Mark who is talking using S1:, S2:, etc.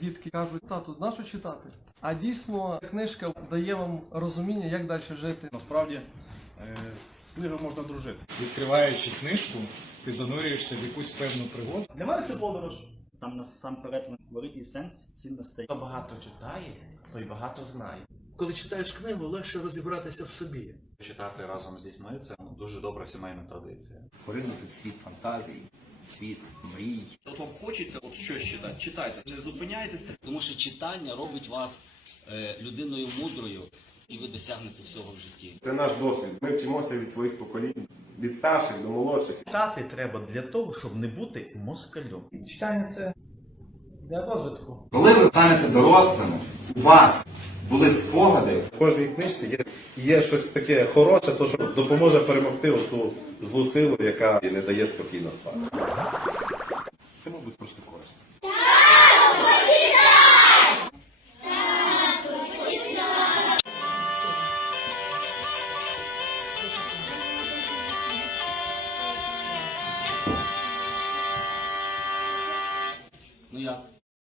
S1: Дітки кажуть, тату, нащо читати? А дійсно книжка дає вам розуміння, як далі жити.
S2: Насправді е, з книгою можна дружити.
S3: Відкриваючи книжку, ти занурюєшся в якусь певну пригоду.
S4: Для мене це подорож.
S5: Там насамперед великий сенс цінностей.
S6: Хто багато читає, той багато знає.
S7: Коли читаєш книгу, легше розібратися в собі.
S8: Читати разом з дітьми це дуже добра сімейна традиція.
S9: поринути в світ фантазій, світ мрій.
S10: От вам хочеться от щось читати, читайте, не зупиняйтесь.
S11: Тому що читання робить вас е, людиною мудрою, і ви досягнете всього в житті.
S12: Це наш досвід. Ми вчимося від своїх поколінь, від старших до молодших.
S4: Читати треба для того, щоб не бути москалем. Читання це для розвитку.
S9: Коли ви станете дорослими, у вас були спогади,
S12: В кожній книжці є, є щось таке хороше, то що допоможе перемогти оту злу силу, яка не дає спокійно спати. Це, мабуть, просто корисно.
S11: Ну як?